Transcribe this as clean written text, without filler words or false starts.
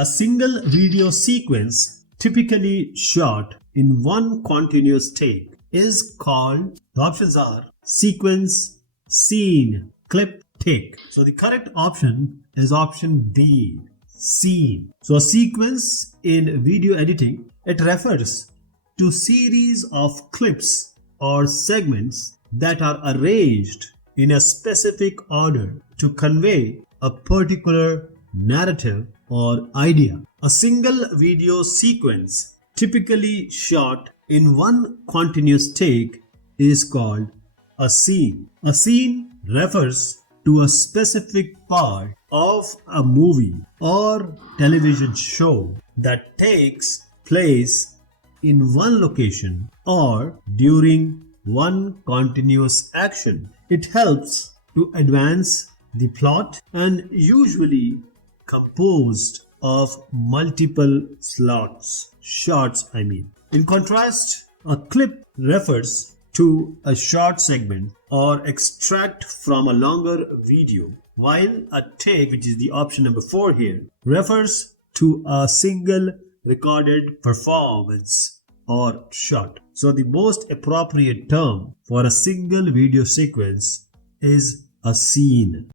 A single video sequence, typically shot in one continuous take, is called, the options are sequence, scene, clip, take. So the correct option is option D, scene. So a sequence in video editing, it refers to series of clips or segments that are arranged in a specific order to convey a particular narrative or idea. A single video sequence, typically shot in one continuous take, is called a scene. A scene refers to a specific part of a movie or television show that takes place in one location or during one continuous action. It helps to advance the plot and usually composed of multiple shots. In contrast, a clip refers to a short segment or extract from a longer video, while a take, which is the option number 4 here, refers to a single recorded performance or shot. So the most appropriate term for a single video sequence is a scene.